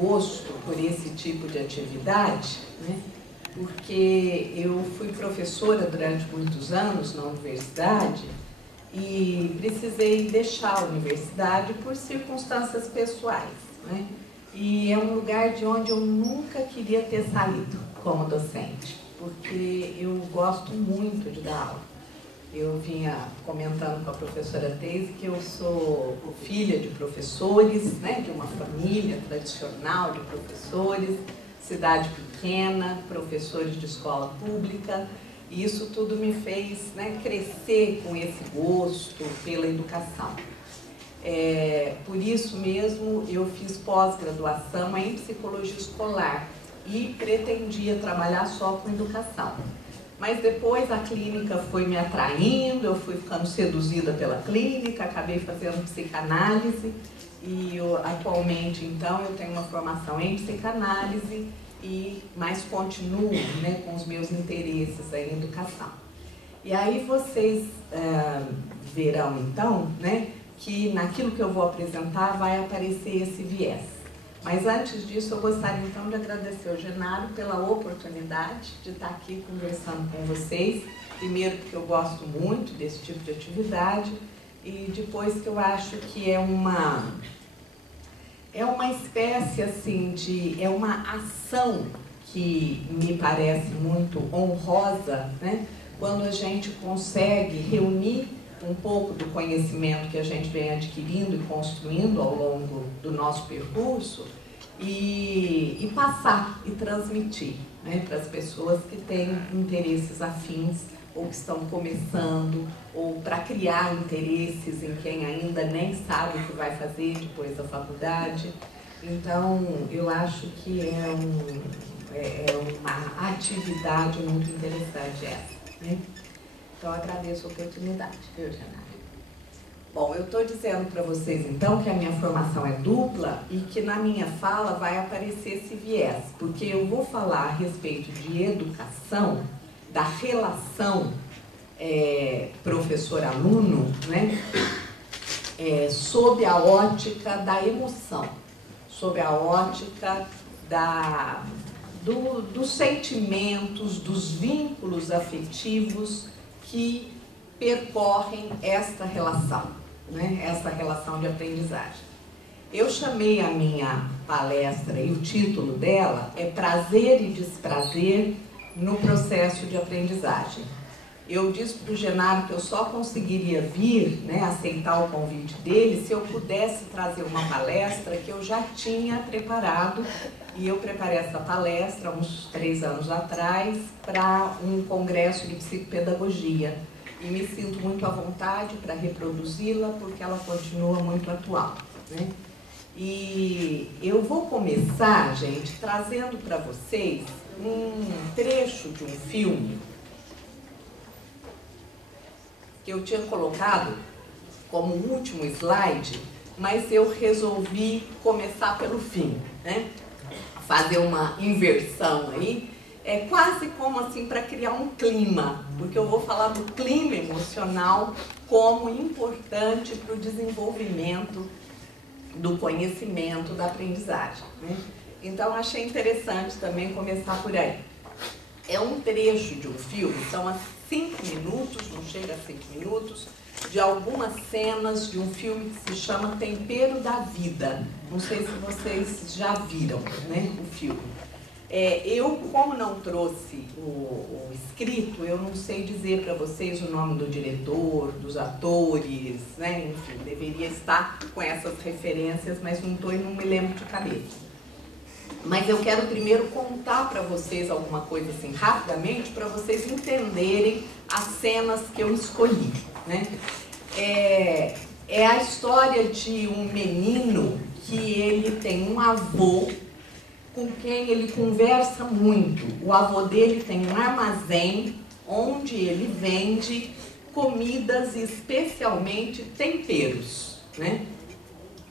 gosto por esse tipo de atividade, né? Porque eu fui professora durante muitos anos na universidade e precisei deixar a universidade por circunstâncias pessoais, né? E é um lugar de onde eu nunca queria ter saído como docente, porque eu gosto muito de dar aula. Eu vinha comentando com a professora Teise que eu sou filha de professores, né, de uma família tradicional de professores, cidade pequena, professores de escola pública, e isso tudo me fez, né, crescer com esse gosto pela educação. Por isso mesmo eu fiz pós-graduação em psicologia escolar e pretendia trabalhar só com educação. Mas depois a clínica foi me atraindo, eu fui ficando seduzida pela clínica, acabei fazendo psicanálise e atualmente então eu tenho uma formação em psicanálise mas continuo, né, com os meus interesses aí em educação. E aí vocês verão então, né, que naquilo que eu vou apresentar vai aparecer esse viés. Mas antes disso, eu gostaria então de agradecer ao Genaro pela oportunidade de estar aqui conversando com vocês. Primeiro porque eu gosto muito desse tipo de atividade e depois que eu acho que é uma espécie assim é uma ação que me parece muito honrosa, né? Quando a gente consegue reunir um pouco do conhecimento que a gente vem adquirindo e construindo ao longo do nosso percurso e passar e transmitir, né, para as pessoas que têm interesses afins ou que estão começando, ou para criar interesses em quem ainda nem sabe o que vai fazer depois da faculdade. Então, eu acho que é uma atividade muito interessante essa, né? Então, agradeço a oportunidade, viu, Genaro? Bom, eu estou dizendo para vocês, então, que a minha formação é dupla e que na minha fala vai aparecer esse viés, porque eu vou falar a respeito de educação, da relação professor-aluno, né, sob a ótica da emoção, sob a ótica dos sentimentos, dos vínculos afetivos que percorrem esta relação, né? Essa relação de aprendizagem. Eu chamei a minha palestra e o título dela é Prazer e Desprazer no Processo de Aprendizagem. Eu disse para o Genaro que eu só conseguiria vir, né, aceitar o convite dele, se eu pudesse trazer uma palestra que eu já tinha preparado. E eu preparei essa palestra uns 3 anos atrás para um congresso de psicopedagogia. E me sinto muito à vontade para reproduzi-la, porque ela continua muito atual, né? E eu vou começar, gente, trazendo para vocês um trecho de um filme que eu tinha colocado como último slide, mas eu resolvi começar pelo fim, né? Fazer uma inversão aí, quase como assim para criar um clima, porque eu vou falar do clima emocional como importante para o desenvolvimento do conhecimento, da aprendizagem, né? Então achei interessante também começar por aí. É um trecho de um filme, são 5 minutos, não chega a 5 minutos, de algumas cenas de um filme que se chama Tempero da Vida. Não sei se vocês já viram, né, o filme. Eu, como não trouxe o escrito, eu não sei dizer para vocês o nome do diretor, dos atores, né, enfim, deveria estar com essas referências, mas não estou e não me lembro de cabeça. Mas eu quero primeiro contar para vocês alguma coisa assim, rapidamente, para vocês entenderem as cenas que eu escolhi, né? É a história de um menino que ele tem um avô com quem ele conversa muito. O avô dele tem um armazém onde ele vende comidas, especialmente temperos, né?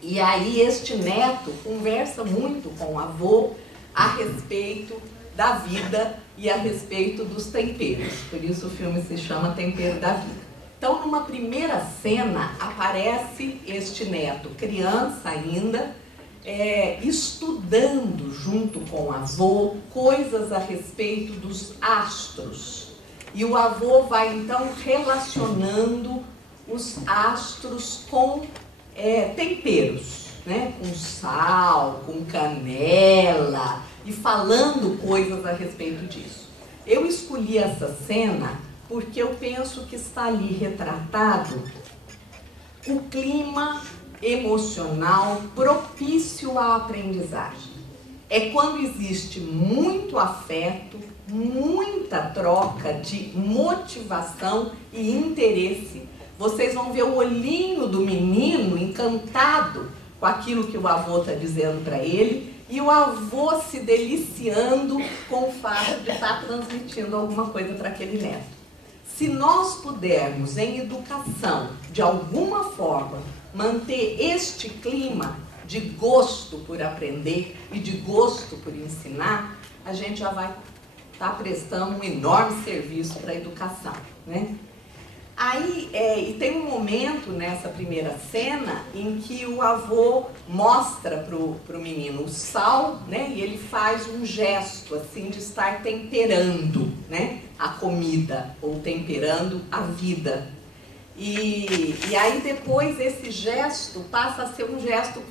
E aí este neto conversa muito com o avô a respeito da vida e a respeito dos temperos. Por isso o filme se chama Tempero da Vida. Então, numa primeira cena, aparece este neto, criança ainda, estudando junto com o avô coisas a respeito dos astros. E o avô vai então relacionando os astros com temperos, né? Com sal, com canela, e falando coisas a respeito disso. Eu escolhi essa cena porque eu penso que está ali retratado o clima emocional propício à aprendizagem. É quando existe muito afeto, muita troca de motivação e interesse. Vocês vão ver o olhinho do menino encantado com aquilo que o avô está dizendo para ele, e o avô se deliciando com o fato de estar transmitindo alguma coisa para aquele neto. Se nós pudermos, em educação, de alguma forma, manter este clima de gosto por aprender e de gosto por ensinar, a gente já vai estar prestando um enorme serviço para a educação, né? Aí, e tem um momento nessa primeira cena em que o avô mostra pro menino o sal, né? E ele faz um gesto assim de estar temperando, né, a comida, ou temperando a vida. E aí depois esse gesto passa a ser um gesto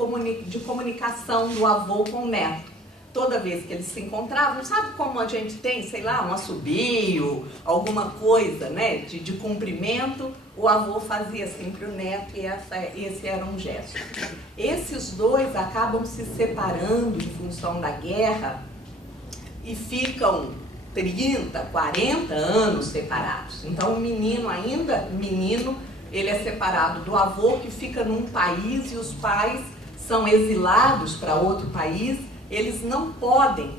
de comunicação do avô com o neto. Toda vez que eles se encontravam, sabe como a gente tem, sei lá, um assobio, alguma coisa, né, de cumprimento, o avô fazia assim para o neto, e esse era um gesto. Esses dois acabam se separando em função da guerra e ficam 30, 40 anos separados. Então o menino, ainda menino, ele é separado do avô, que fica num país, e os pais são exilados para outro país. Eles não podem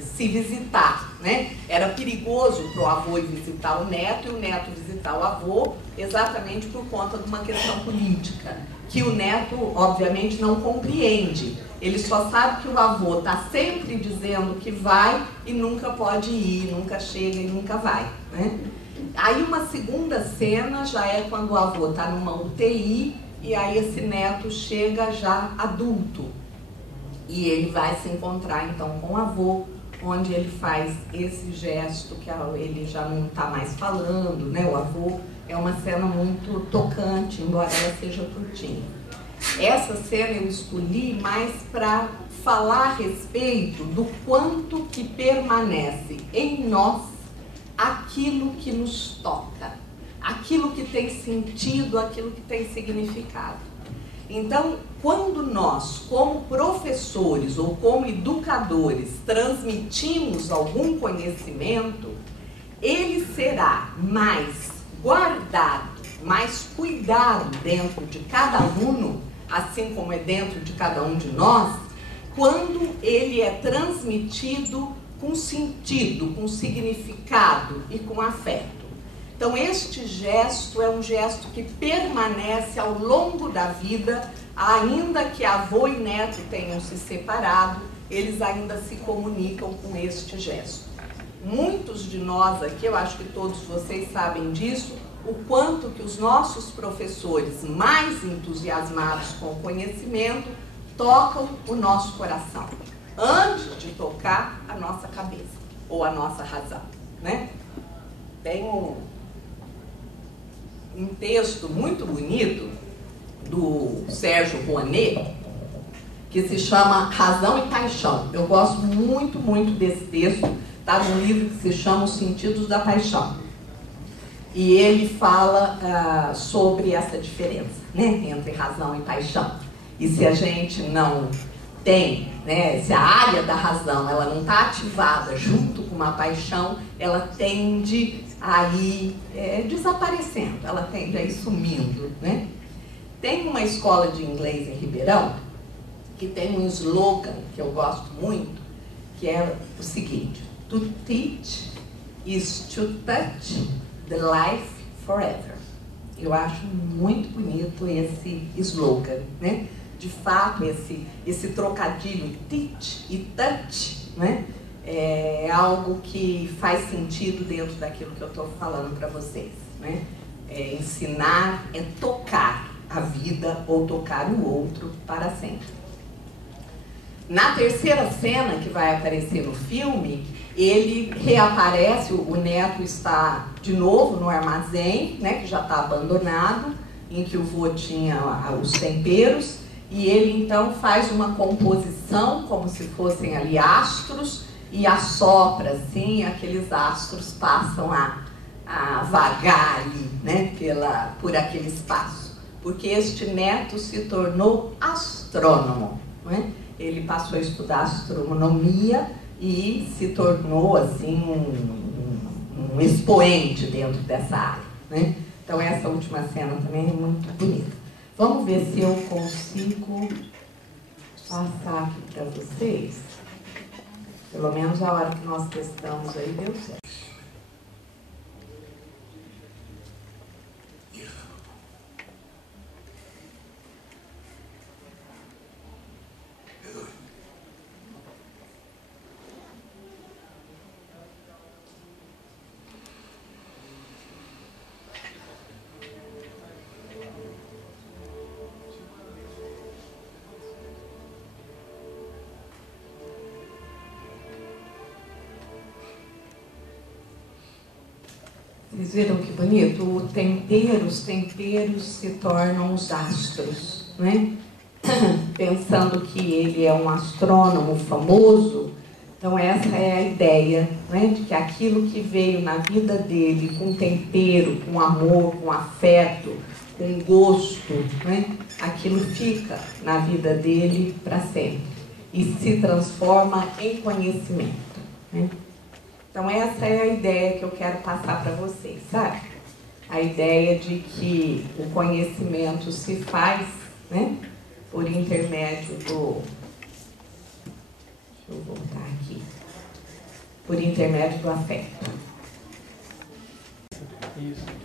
se visitar, né? Era perigoso para o avô ir visitar o neto e o neto visitar o avô, exatamente por conta de uma questão política, que o neto, obviamente, não compreende. Ele só sabe que o avô está sempre dizendo que vai e nunca pode ir, nunca chega e nunca vai, né? Aí uma segunda cena já é quando o avô está numa UTI, e aí esse neto chega já adulto. E ele vai se encontrar então com o avô, onde ele faz esse gesto que ele já não está mais falando, né? O avô, é uma cena muito tocante, embora ela seja curtinha. Essa cena eu escolhi mais para falar a respeito do quanto que permanece em nós aquilo que nos toca, aquilo que tem sentido, aquilo que tem significado. Então, quando nós, como professores ou como educadores, transmitimos algum conhecimento, ele será mais guardado, mais cuidado dentro de cada aluno, assim como é dentro de cada um de nós, quando ele é transmitido com sentido, com significado e com afeto. Então, este gesto é um gesto que permanece ao longo da vida, ainda que avô e neto tenham se separado, eles ainda se comunicam com este gesto. Muitos de nós aqui, eu acho que todos vocês sabem disso, o quanto que os nossos professores mais entusiasmados com o conhecimento tocam o nosso coração, antes de tocar a nossa cabeça, ou a nossa razão, né? Tem um texto muito bonito do Sérgio Rouanet, que se chama Razão e Paixão. Eu gosto muito, muito desse texto, está num livro que se chama Os Sentidos da Paixão. E ele fala sobre essa diferença, né, entre razão e paixão. E se a gente não tem, né, se a área da razão ela não está ativada junto com uma paixão, ela tende a ir desaparecendo, ela tende a ir sumindo, né? Tem uma escola de inglês em Ribeirão que tem um slogan que eu gosto muito, que é o seguinte: to teach is to touch the life forever. Eu acho muito bonito esse slogan, né? De fato, esse trocadilho teach e touch, né? É algo que faz sentido dentro daquilo que eu estou falando para vocês, né? Ensinar é tocar a vida ou tocar o outro para sempre. Na terceira cena que vai aparecer no filme, ele reaparece, o neto está de novo no armazém, né, que já está abandonado, em que o vô tinha os temperos, e ele então faz uma composição como se fossem ali astros, e assopra assim, aqueles astros passam a vagar ali, né, por aquele espaço. Porque este neto se tornou astrônomo, né? Ele passou a estudar astronomia e se tornou assim um expoente dentro dessa área, né? Então essa última cena também é muito bonita. Vamos ver se eu consigo passar aqui para vocês. Pelo menos a hora que nós testamos aí deu certo. Vocês viram que bonito? Os temperos se tornam os astros, né? Pensando que ele é um astrônomo famoso, então essa é a ideia, né? De que aquilo que veio na vida dele com tempero, com amor, com afeto, com gosto, né? Aquilo fica na vida dele para sempre e se transforma em conhecimento, né? Então essa é a ideia que eu quero passar para vocês, sabe? A ideia de que o conhecimento se faz, né, por intermédio do... Deixa eu voltar aqui. Por intermédio do afeto. Isso.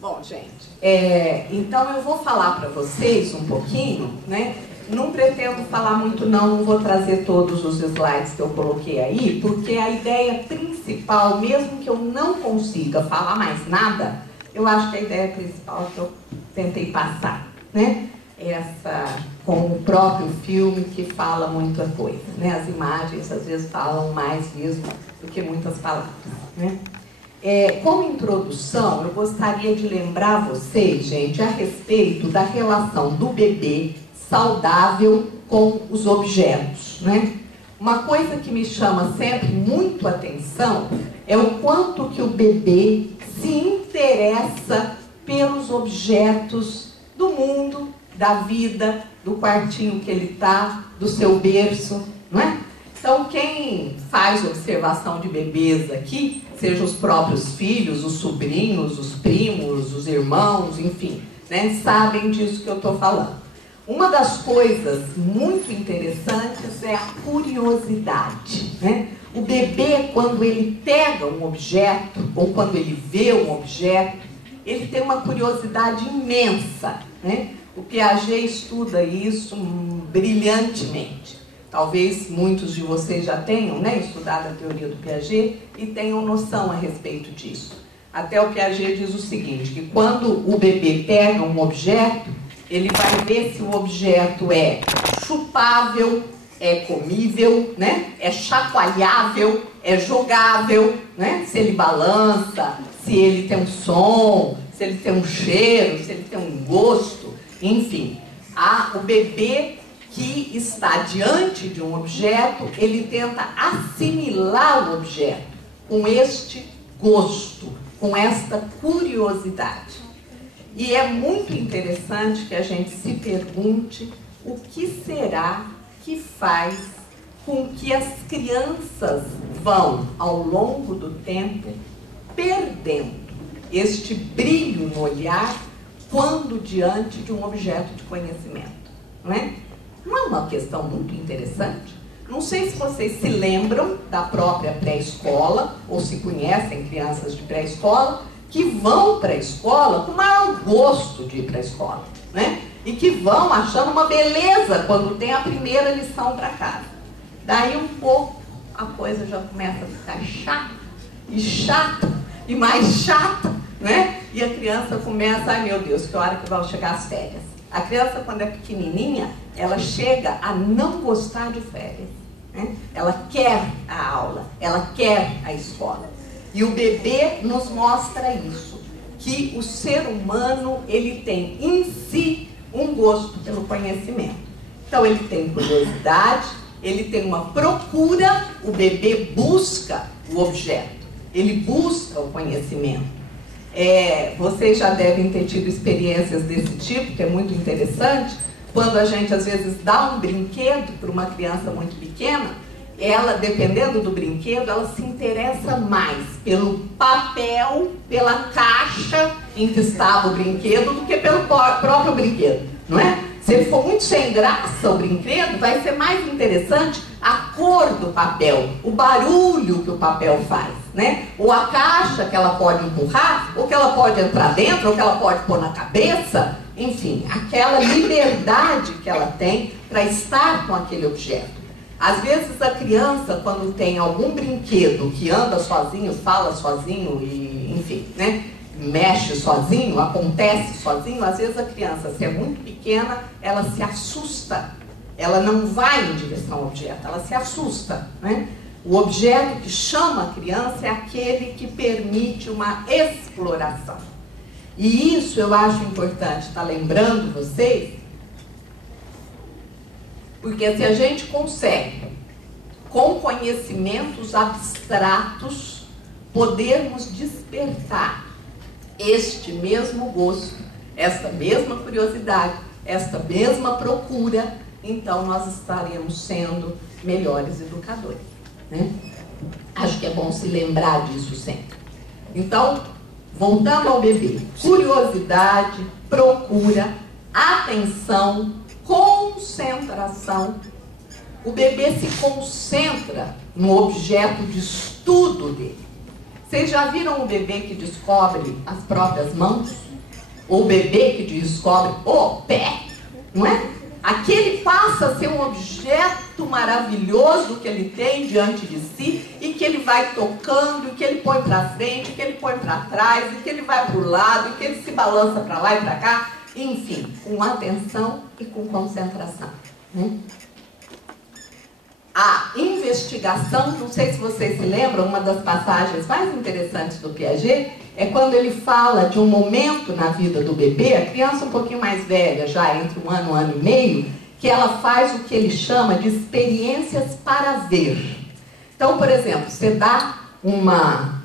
Bom, gente, então eu vou falar para vocês um pouquinho, né? Não pretendo falar muito não vou trazer todos os slides que eu coloquei aí, porque a ideia principal, mesmo que eu não consiga falar mais nada, eu acho que a ideia principal que eu tentei passar, né? Essa, com o próprio filme que fala muita coisa, né? As imagens às vezes falam mais mesmo do que muitas palavras, né? Como introdução, eu gostaria de lembrar vocês, gente, a respeito da relação do bebê saudável com os objetos, né? Uma coisa que me chama sempre muito atenção é o quanto que o bebê se interessa pelos objetos do mundo, da vida, do quartinho que ele está, do seu berço, não é? Então, quem faz observação de bebês aqui, seja os próprios filhos, os sobrinhos, os primos, os irmãos, enfim, né, sabem disso que eu estou falando. Uma das coisas muito interessantes é a curiosidade, né? O bebê, quando ele pega um objeto, ou quando ele vê um objeto, ele tem uma curiosidade imensa, né? O Piaget estuda isso brilhantemente. Talvez muitos de vocês já tenham, né, estudado a teoria do Piaget e tenham noção a respeito disso. Até o Piaget diz o seguinte, que quando o bebê pega um objeto, ele vai ver se o objeto é chupável, é comível, né, é chacoalhável, é jogável, né, se ele balança, se ele tem um som, se ele tem um cheiro, se ele tem um gosto, enfim. O bebê que está diante de um objeto, ele tenta assimilar o objeto com este gosto, com esta curiosidade. E é muito interessante que a gente se pergunte o que será que faz com que as crianças vão, ao longo do tempo, perdendo este brilho no olhar quando diante de um objeto de conhecimento, não é? Não é uma questão muito interessante? Não sei se vocês se lembram da própria pré-escola, ou se conhecem crianças de pré-escola, que vão para a escola com o maior gosto de ir para a escola, né? E que vão achando uma beleza quando tem a primeira lição para casa. Daí um pouco a coisa já começa a ficar chata, e mais chata, né? E a criança começa, ai meu Deus, que hora que vão chegar as férias. A criança, quando é pequenininha, ela chega a não gostar de férias, né? Ela quer a aula, ela quer a escola. E o bebê nos mostra isso, que o ser humano, ele tem em si um gosto pelo conhecimento. Então ele tem curiosidade, ele tem uma procura, o bebê busca o objeto, ele busca o conhecimento. Vocês já devem ter tido experiências desse tipo, que é muito interessante, quando a gente às vezes dá um brinquedo para uma criança muito pequena, ela, dependendo do brinquedo, ela se interessa mais pelo papel, pela caixa em que estava o brinquedo, do que pelo próprio brinquedo, não é? Se ele for muito sem graça o brinquedo, vai ser mais interessante a cor do papel, o barulho que o papel faz, né? Ou a caixa que ela pode empurrar, ou que ela pode entrar dentro, ou que ela pode pôr na cabeça, enfim, aquela liberdade que ela tem para estar com aquele objeto. Às vezes a criança, quando tem algum brinquedo que anda sozinho, fala sozinho e, enfim, né, mexe sozinho, acontece sozinho, às vezes a criança, se é muito pequena, ela se assusta. Ela não vai em direção ao objeto, ela se assusta, né? O objeto que chama a criança é aquele que permite uma exploração. E isso eu acho importante estar lembrando vocês, porque se a gente consegue, com conhecimentos abstratos, podermos despertar este mesmo gosto, esta mesma curiosidade, esta mesma procura, então nós estaremos sendo melhores educadores, né? Acho que é bom se lembrar disso sempre. Então, voltando ao bebê, curiosidade, procura, atenção, concentração. O bebê se concentra no objeto de estudo dele. Vocês já viram o bebê que descobre as próprias mãos? Ou o bebê que descobre o pé? Não é? Aquele passa a ser um objeto maravilhoso que ele tem diante de si e que ele vai tocando, e que ele põe para frente, e que ele põe para trás, e que ele vai para o lado, e que ele se balança para lá e para cá. Enfim, com atenção e com concentração. A investigação, não sei se vocês se lembram, uma das passagens mais interessantes do Piaget é quando ele fala de um momento na vida do bebê, a criança um pouquinho mais velha, já entre um ano e meio, que ela faz o que ele chama de experiências para ver. Então, por exemplo, você dá uma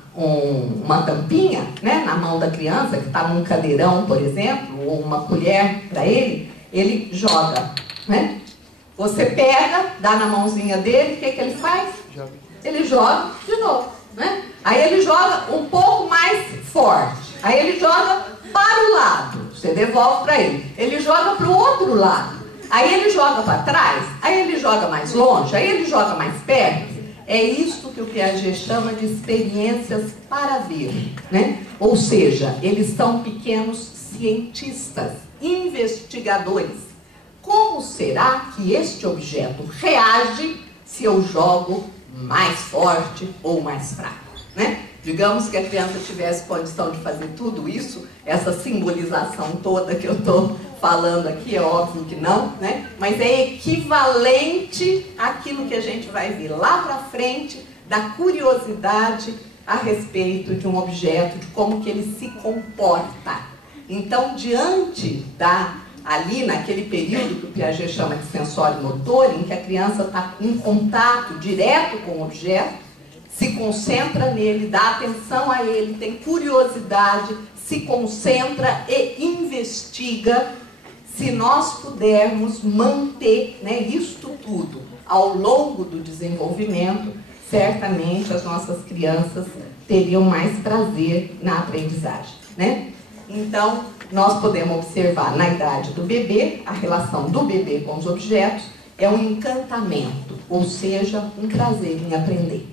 tampinha, né, na mão da criança, que está num cadeirão, por exemplo, ou uma colher para ele joga, né? Você pega, dá na mãozinha dele, o que ele faz? Ele joga de novo, né? Aí ele joga um pouco mais forte. Aí ele joga para o lado, você devolve para ele. Ele joga para o outro lado. Aí ele joga para trás, aí ele joga mais longe, aí ele joga mais perto. É isso que o Piaget chama de experiências para ver, né? Ou seja, eles são pequenos cientistas, investigadores. Como será que este objeto reage se eu jogo mais forte ou mais fraco, né? Digamos que a criança tivesse condição de fazer tudo isso, essa simbolização toda que eu estou falando aqui, é óbvio que não, né? Mas é equivalente àquilo que a gente vai ver lá para frente, da curiosidade a respeito de um objeto, de como que ele se comporta. Então, diante ali naquele período que o Piaget chama de sensório motor, em que a criança está em contato direto com o objeto, se concentra nele, dá atenção a ele, tem curiosidade, se concentra e investiga. Se nós pudermos manter, né, isto tudo ao longo do desenvolvimento, certamente as nossas crianças teriam mais prazer na aprendizagem, né? Então, nós podemos observar na idade do bebê, a relação do bebê com os objetos é um encantamento, ou seja, um prazer em aprender.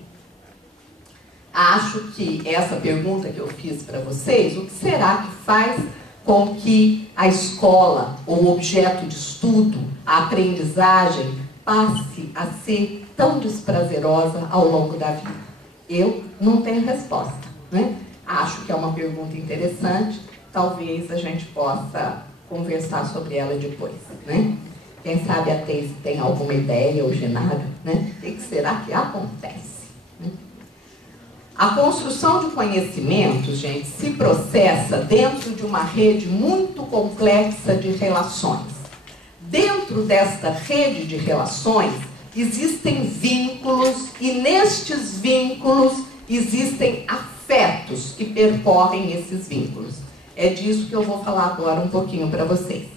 Acho que essa pergunta que eu fiz para vocês, o que será que faz com que a escola, ou o objeto de estudo, a aprendizagem, passe a ser tão desprazerosa ao longo da vida? Eu não tenho resposta, né? Acho que é uma pergunta interessante, talvez a gente possa conversar sobre ela depois, né? Quem sabe a Teise tem alguma ideia, ou Genário, né? O que será que acontece? Né? A construção de conhecimentos, gente, se processa dentro de uma rede muito complexa de relações. Dentro desta rede de relações, existem vínculos e nestes vínculos existem afetos que percorrem esses vínculos. É disso que eu vou falar agora um pouquinho para vocês.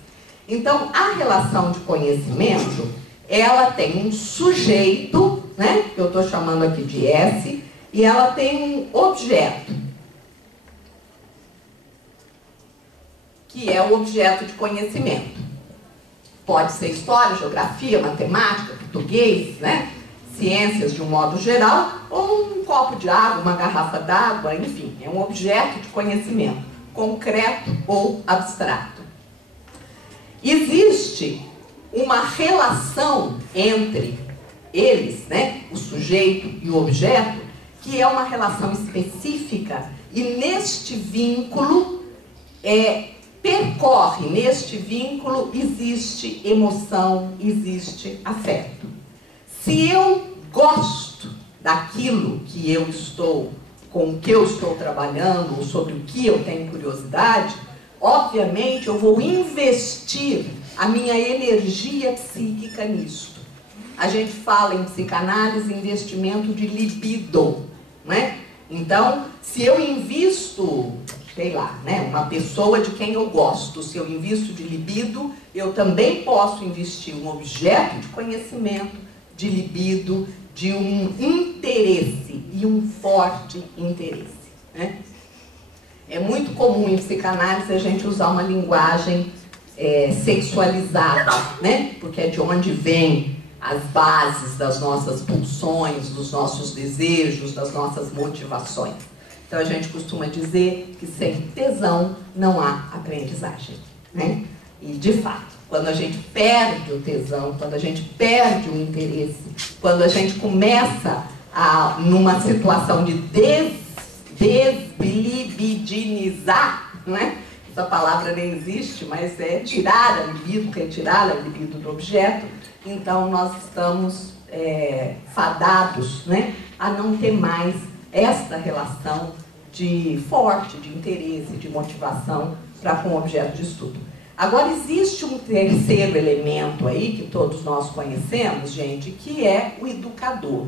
Então, a relação de conhecimento, ela tem um sujeito, né, que eu estou chamando aqui de S, e ela tem um objeto, que é o objeto de conhecimento. Pode ser história, geografia, matemática, português, né? Ciências de um modo geral, ou um copo de água, uma garrafa d'água, enfim, é um objeto de conhecimento, concreto ou abstrato. Existe uma relação entre eles, né? O sujeito e o objeto, que é uma relação específica, e neste vínculo percorre, neste vínculo existe emoção, existe afeto. Se eu gosto daquilo que eu estou, com o que eu estou trabalhando, ou sobre o que eu tenho curiosidade, obviamente eu vou investir a minha energia psíquica nisto. A gente fala em psicanálise investimento de libido, né? Então, se eu invisto, sei lá, né, uma pessoa de quem eu gosto, se eu invisto de libido, eu também posso investir um objeto de conhecimento, de libido, de um interesse, e um forte interesse, né? É muito comum em psicanálise a gente usar uma linguagem sexualizada, né? Porque é de onde vem as bases das nossas pulsões, dos nossos desejos, das nossas motivações. Então a gente costuma dizer que sem tesão não há aprendizagem, né? E de fato, quando a gente perde o tesão, quando a gente perde o interesse, quando a gente começa numa situação de desbilibidinizar, né? Essa palavra nem existe, mas é tirar a libido, retirar a libido do objeto, então nós estamos fadados, né, a não ter mais esta relação forte de interesse, de motivação para com o objeto de estudo. Agora, existe um terceiro elemento aí, que todos nós conhecemos, gente, que é o educador.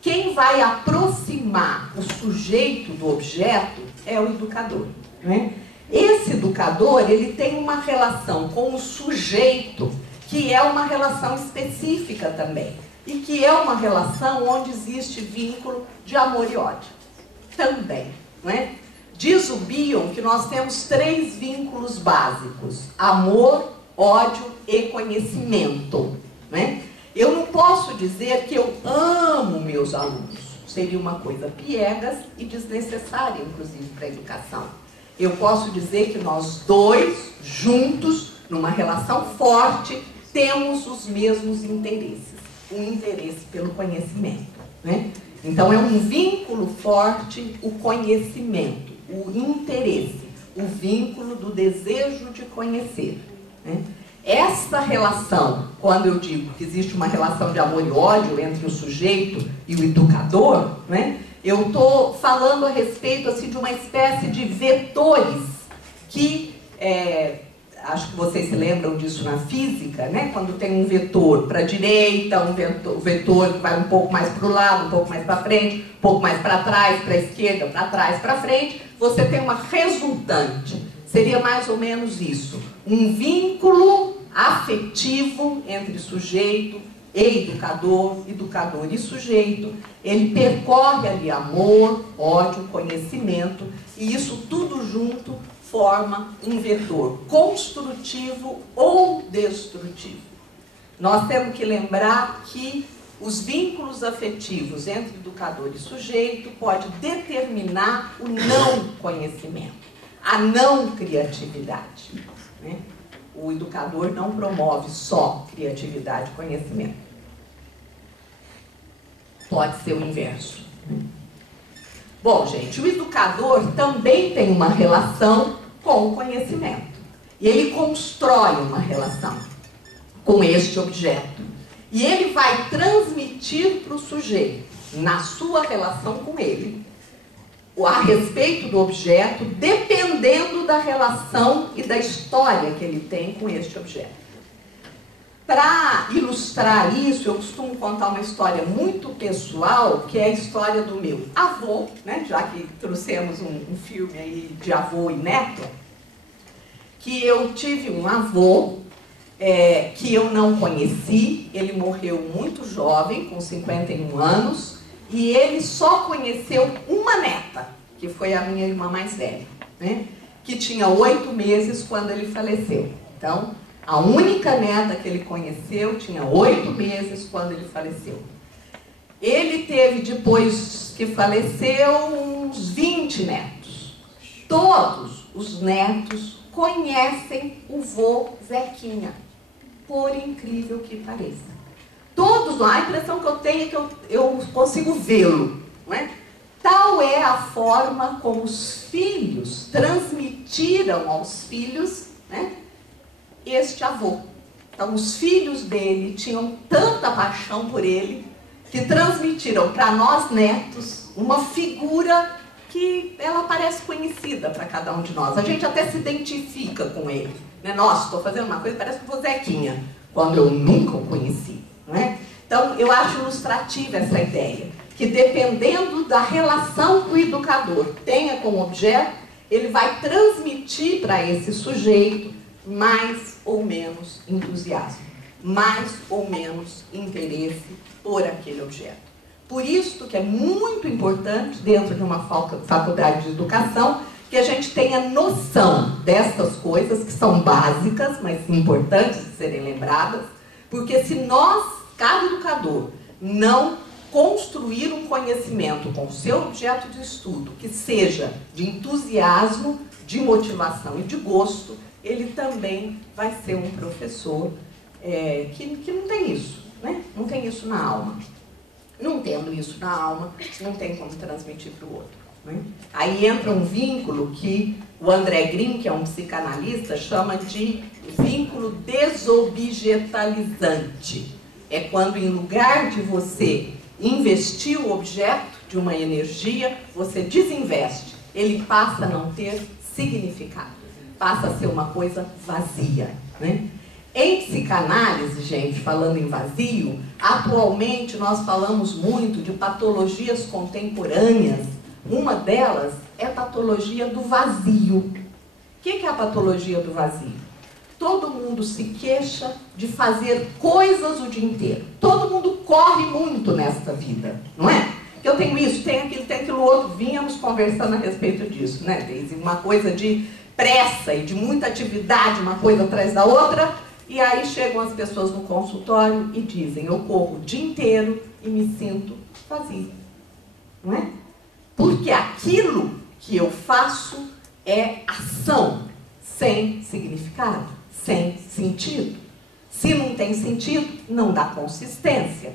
Quem vai aproximar o sujeito do objeto é o educador, né? Esse educador, ele tem uma relação com o sujeito, que é uma relação específica também, e que é uma relação onde existe vínculo de amor e ódio também, né? Diz o Bion que nós temos 3 vínculos básicos: amor, ódio e conhecimento, né? Eu não posso dizer que eu amo meus alunos, seria uma coisa piegas e desnecessária, inclusive, para a educação. Eu posso dizer que nós dois, juntos, numa relação forte, temos os mesmos interesses, um interesse pelo conhecimento, né? Então é um vínculo forte o conhecimento, o interesse, o vínculo do desejo de conhecer, né? Essa relação, quando eu digo que existe uma relação de amor e ódio entre o sujeito e o educador, né, eu estou falando a respeito assim, de uma espécie de vetores que, acho que vocês se lembram disso na física, né, quando tem um vetor para a direita, um vetor que vai um pouco mais para o lado, um pouco mais para frente, um pouco mais para trás, para a esquerda, para trás, para frente, você tem uma resultante. Seria mais ou menos isso, um vínculo afetivo entre sujeito e educador, educador e sujeito. Ele percorre ali amor, ódio, conhecimento, e isso tudo junto forma um vetor construtivo ou destrutivo. Nós temos que lembrar que os vínculos afetivos entre educador e sujeito pode determinar o não conhecimento, a não criatividade, né? O educador não promove só criatividade e conhecimento. Pode ser o inverso, né? Bom, gente, o educador também tem uma relação com o conhecimento. E ele constrói uma relação com este objeto. E ele vai transmitir para o sujeito, na sua relação com ele, a respeito do objeto, dependendo da relação e da história que ele tem com este objeto. Para ilustrar isso, eu costumo contar uma história muito pessoal, que é a história do meu avô, né? Já que trouxemos um filme aí de avô e neto, que eu tive um avô que eu não conheci, ele morreu muito jovem, com 51 anos, e ele só conheceu uma neta, que foi a minha irmã mais velha, né? Que tinha 8 meses quando ele faleceu. Então, a única neta que ele conheceu tinha 8 meses quando ele faleceu. Ele teve, depois que faleceu, uns 20 netos. Todos os netos conhecem o vô Zequinha, por incrível que pareça. Todos, a impressão que eu tenho é que eu consigo vê-lo, não é? Tal é a forma como os filhos transmitiram aos filhos, né, este avô. Então, os filhos dele tinham tanta paixão por ele que transmitiram para nós netos uma figura que ela parece conhecida para cada um de nós. A gente até se identifica com ele, né? Nossa, estou fazendo uma coisa, parece o Zequinha, quando eu nunca o conheci, não é? Então, eu acho ilustrativa essa ideia, que dependendo da relação que o educador tenha com o objeto, ele vai transmitir para esse sujeito mais ou menos entusiasmo, mais ou menos interesse por aquele objeto. Por isso que é muito importante, dentro de uma faculdade de educação, que a gente tenha noção dessas coisas que são básicas, mas importantes de serem lembradas, porque se nós, cada educador, não construir um conhecimento com o seu objeto de estudo que seja de entusiasmo, de motivação e de gosto, ele também vai ser um professor que não tem isso, né? Não tem isso na alma. Não tendo isso na alma, não tem como transmitir para o outro, né? Aí entra um vínculo que o André Green, que é um psicanalista, chama de vínculo desobjetalizante. É quando, em lugar de você investir o objeto de uma energia, você desinveste. Ele passa a não ter significado. Passa a ser uma coisa vazia, né? Em psicanálise, gente, falando em vazio, atualmente nós falamos muito de patologias contemporâneas. Uma delas é a patologia do vazio. O que é a patologia do vazio? Todo mundo se queixa de fazer coisas o dia inteiro. Todo mundo corre muito nesta vida, não é? Eu tenho isso, tenho aquilo outro. Vínhamos conversando a respeito disso, né, Deise? Uma coisa de pressa e de muita atividade, uma coisa atrás da outra. E aí chegam as pessoas no consultório e dizem: eu corro o dia inteiro e me sinto vazio, não é? Porque aquilo que eu faço é ação sem significado, sem sentido. Se não tem sentido, não dá consistência.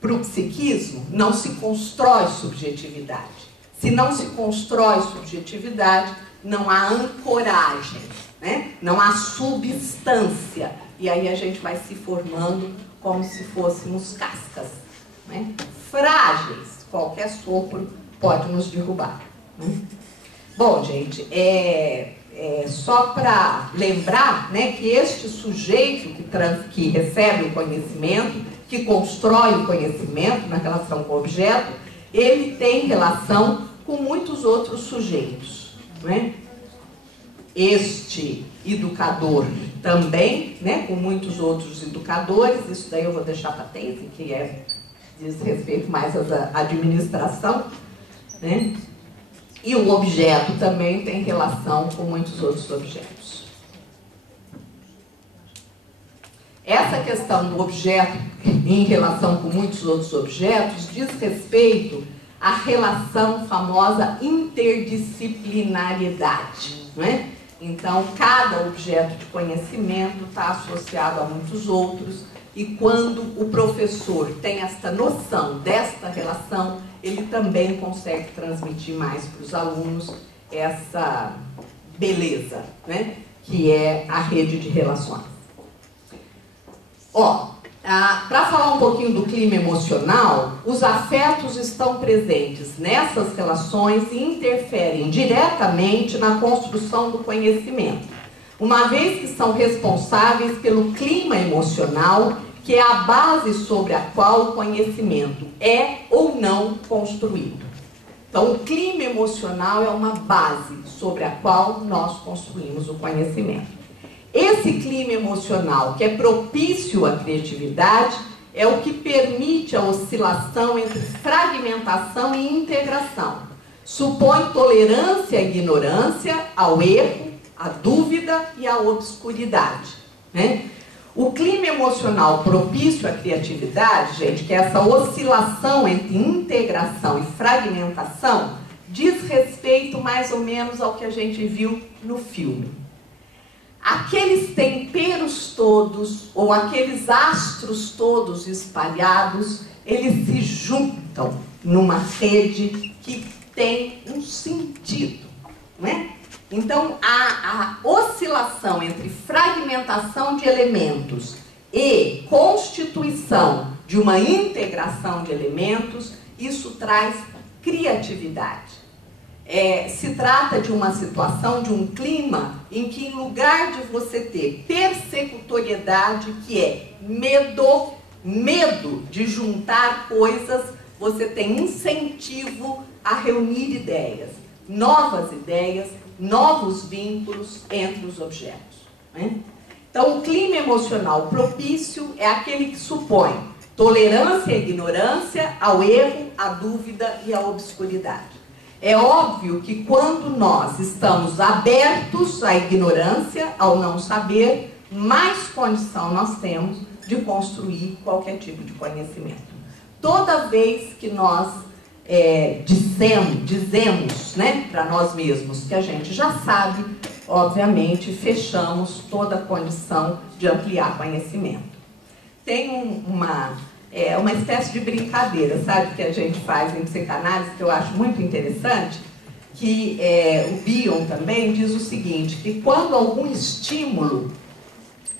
Para o psiquismo, não se constrói subjetividade. Se não se constrói subjetividade, não há ancoragem, né? Não há substância. E aí a gente vai se formando como se fôssemos cascas, né? Frágeis. Qualquer sopro pode nos derrubar, né? Bom, gente, só para lembrar, né, que este sujeito que recebe o conhecimento, que constrói o conhecimento na relação com o objeto, ele tem relação com muitos outros sujeitos, né? Este educador também, né, com muitos outros educadores. Isso daí eu vou deixar para a Teise, que diz respeito mais à administração, né? E o objeto também tem relação com muitos outros objetos. Essa questão do objeto em relação com muitos outros objetos diz respeito à relação famosa interdisciplinariedade, não é? Então, cada objeto de conhecimento está associado a muitos outros, e quando o professor tem esta noção desta relação, ele também consegue transmitir mais para os alunos essa beleza, né, que é a rede de relações. Para falar um pouquinho do clima emocional, os afetos estão presentes nessas relações e interferem diretamente na construção do conhecimento, uma vez que são responsáveis pelo clima emocional, que é a base sobre a qual o conhecimento é ou não construído. Então, o clima emocional é uma base sobre a qual nós construímos o conhecimento. Esse clima emocional, que é propício à criatividade, é o que permite a oscilação entre fragmentação e integração. Supõe tolerância à ignorância, ao erro, à dúvida e à obscuridade, né? O clima emocional propício à criatividade, gente, que é essa oscilação entre integração e fragmentação, diz respeito mais ou menos ao que a gente viu no filme. Aqueles temperos todos, ou aqueles astros todos espalhados, eles se juntam numa rede que tem um sentido, não é? Então, a oscilação entre fragmentação de elementos e constituição de uma integração de elementos, isso traz criatividade. Se trata de uma situação, de um clima, em que em lugar de você ter persecutoriedade, que é medo de juntar coisas, você tem incentivo a reunir ideias, novos vínculos entre os objetos, né? Então, o clima emocional propício é aquele que supõe tolerância à ignorância, ao erro, à dúvida e à obscuridade. É óbvio que quando nós estamos abertos à ignorância, ao não saber, mais condição nós temos de construir qualquer tipo de conhecimento. Toda vez que nós dizemos, né, para nós mesmos que a gente já sabe, obviamente fechamos toda a condição de ampliar conhecimento. Tem uma espécie de brincadeira, sabe, que a gente faz em psicanálise, que eu acho muito interessante, que o Bion também diz o seguinte, que quando algum estímulo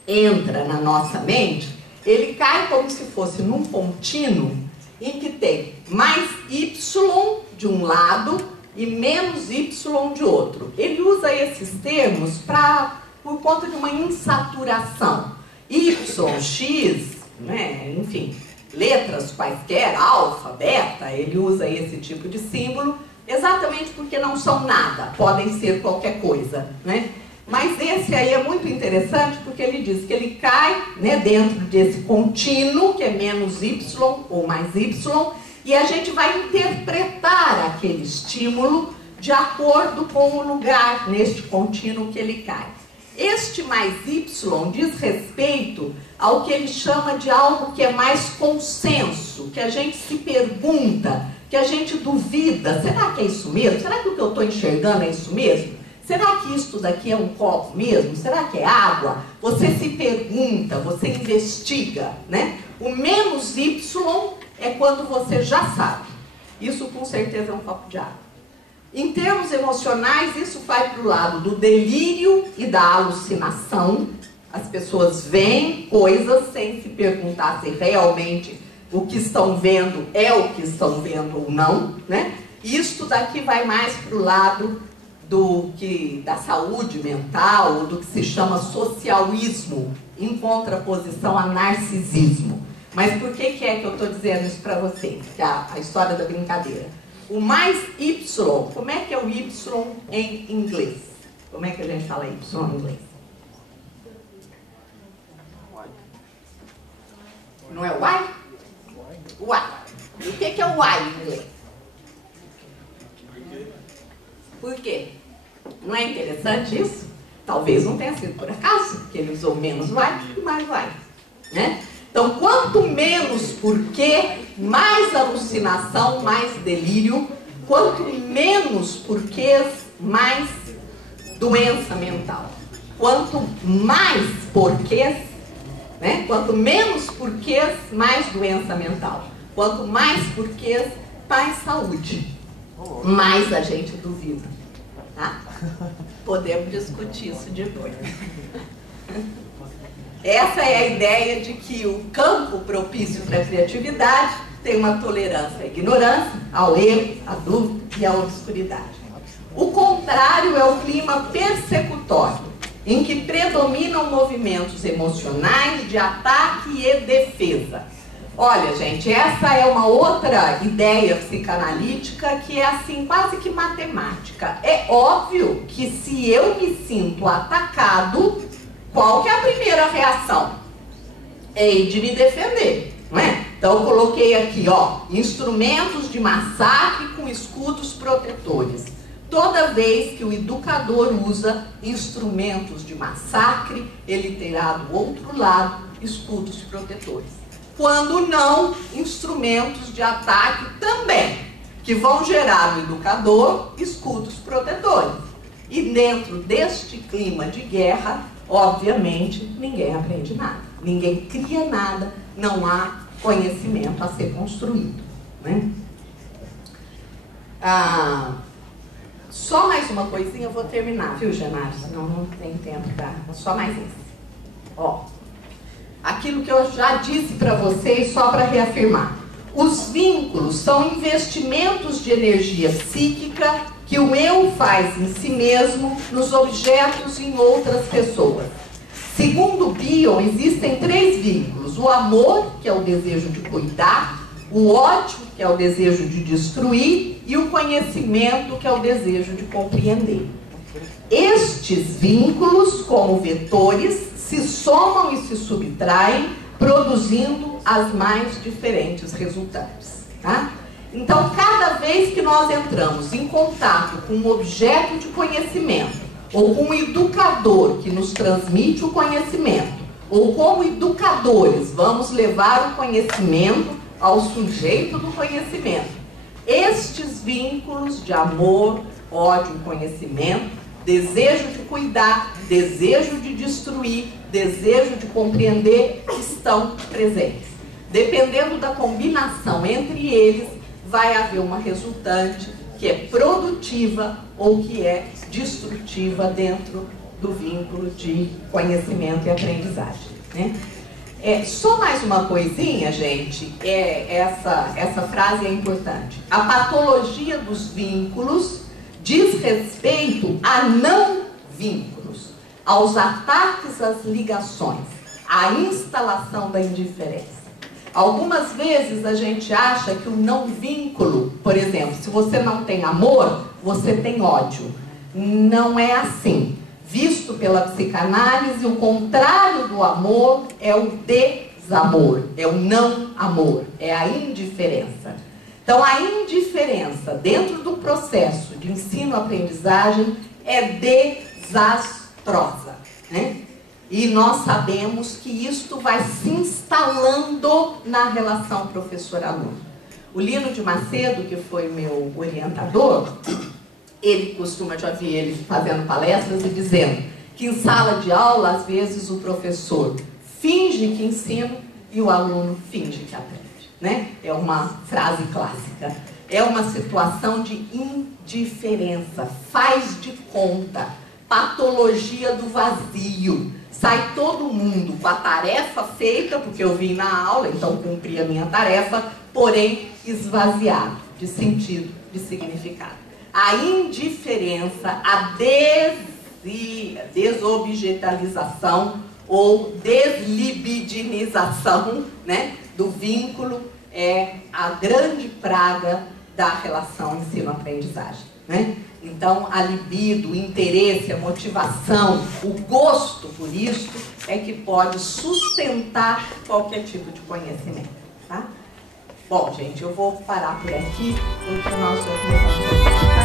entra na nossa mente, ele cai como se fosse num contínuo em que tem mais Y de um lado e menos Y de outro. Ele usa esses termos por conta de uma insaturação. Y, X, né, enfim, letras quaisquer, alfa, beta, ele usa esse tipo de símbolo, exatamente porque não são nada, podem ser qualquer coisa, né? Mas esse aí é muito interessante porque ele diz que ele cai, né, dentro desse contínuo, que é menos Y ou mais Y, e a gente vai interpretar aquele estímulo de acordo com o lugar neste contínuo que ele cai. Este mais Y diz respeito ao que ele chama de algo que é mais consenso, que a gente se pergunta, que a gente duvida, será que é isso mesmo? Será que o que eu estou enxergando é isso mesmo? Será que isto daqui é um copo mesmo? Será que é água? Você se pergunta, você investiga, né? O menos Y é quando você já sabe. Isso com certeza é um copo de água. Em termos emocionais, isso vai para o lado do delírio e da alucinação. As pessoas veem coisas sem se perguntar se realmente o que estão vendo é o que estão vendo ou não, né? Isto daqui vai mais para o lado da saúde mental, ou do que se chama socialismo, em contraposição a narcisismo. Mas por que é que eu estou dizendo isso para vocês? Que a história da brincadeira. O mais Y, como é que é o Y em inglês? Como é que a gente fala Y em inglês? Não é Y? Y. E o que é o Y em inglês? Por quê? Não é interessante isso? Talvez não tenha sido por acaso, porque ele usou menos Y e mais Y, né? Então, quanto menos porquê, mais alucinação, mais delírio. Quanto menos porquês, mais doença mental. Quanto mais porquês, né? Quanto menos porquês, mais doença mental. Quanto mais porquês, mais saúde. Mas a gente duvida, tá? Podemos discutir isso depois. Essa é a ideia de que o campo propício para a criatividade tem uma tolerância à ignorância, ao erro, à dúvida e à obscuridade. O contrário é o clima persecutório, em que predominam movimentos emocionais de ataque e defesa. Olha, gente, essa é uma outra ideia psicanalítica que é assim, quase que matemática. É óbvio que se eu me sinto atacado, qual que é a primeira reação? É de me defender, não é? Então eu coloquei aqui, ó, instrumentos de massacre com escudos protetores. Toda vez que o educador usa instrumentos de massacre, ele terá do outro lado escudos protetores. Quando não, instrumentos de ataque também, que vão gerar no educador escudos protetores. E dentro deste clima de guerra, obviamente, ninguém aprende nada, ninguém cria nada, não há conhecimento a ser construído, né? Só mais uma coisinha, eu vou terminar, viu, Genaro? Senão não tem tempo, tá? Só mais esse. Ó, aquilo que eu já disse para vocês, só para reafirmar. Os vínculos são investimentos de energia psíquica que o eu faz em si mesmo, nos objetos e em outras pessoas. Segundo Bion, existem 3 vínculos. O amor, que é o desejo de cuidar, o ódio, que é o desejo de destruir, e o conhecimento, que é o desejo de compreender. Estes vínculos, como vetores, se somam e se subtraem, produzindo as mais diferentes resultantes, tá? Então, cada vez que nós entramos em contato com um objeto de conhecimento, ou com um educador que nos transmite o conhecimento, ou como educadores vamos levar o conhecimento ao sujeito do conhecimento, estes vínculos de amor, ódio e conhecimento, desejo de cuidar, desejo de destruir, desejo de compreender, estão presentes. Dependendo da combinação entre eles, vai haver uma resultante que é produtiva ou que é destrutiva dentro do vínculo de conhecimento e aprendizagem, né? Só mais uma coisinha, gente, essa frase é importante. A patologia dos vínculos diz respeito a não vínculos, aos ataques às ligações, à instalação da indiferença. Algumas vezes a gente acha que o não vínculo, por exemplo, se você não tem amor, você tem ódio. Não é assim. Visto pela psicanálise, o contrário do amor é o desamor, é o não amor, é a indiferença. Então, a indiferença dentro do processo de ensino-aprendizagem é desastrosa, né? E nós sabemos que isto vai se instalando na relação professor-aluno. O Lino de Macedo, que foi meu orientador, ele costuma, já vi ele fazendo palestras e dizendo que em sala de aula, às vezes, o professor finge que ensina e o aluno finge que aprende, né? É uma frase clássica. É uma situação de indiferença, faz de conta, patologia do vazio. Sai todo mundo com a tarefa feita, porque eu vim na aula, então cumpri a minha tarefa, porém esvaziado de sentido, de significado. A indiferença, a desobjetalização ou deslibidinização, né, do vínculo é a grande praga da relação ensino-aprendizagem, né? Então, a libido, o interesse, a motivação, o gosto por isso é que pode sustentar qualquer tipo de conhecimento, tá? Bom, gente, eu vou parar por aqui, porque nós já começamos a